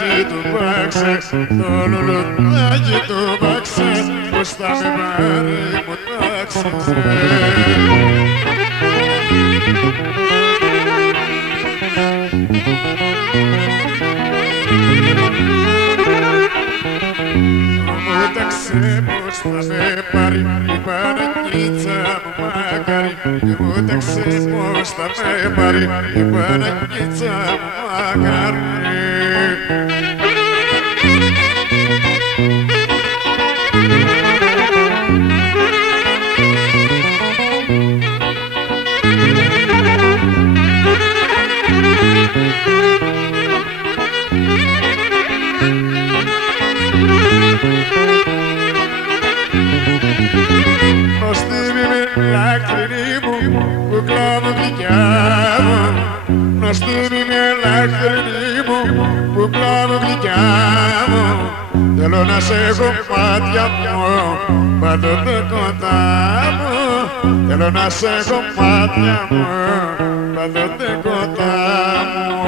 λουλουδάκι του πάξε, το λουλουδάκι του πάξε, πως θα με πάρει μου τάξε. Μου τάξε πως θα με πάρει η Παναγίτσα μου μακάρι. Μου τάξε πως θα με πάρει η Παναγίτσα μου μακάρι. Νοστίμη με λάκτρινή μου, κουκλά μου γλυκιά μου. Νοστίμη με λάκτρινή μου, κουκλά μου γλυκιά μου. Θέλω να σε έχω μάτια μου, πάντοτε κοντά μου. Θέλω να σε έχω μάτια μου, πάντοτε κοντά μου.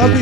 Papi.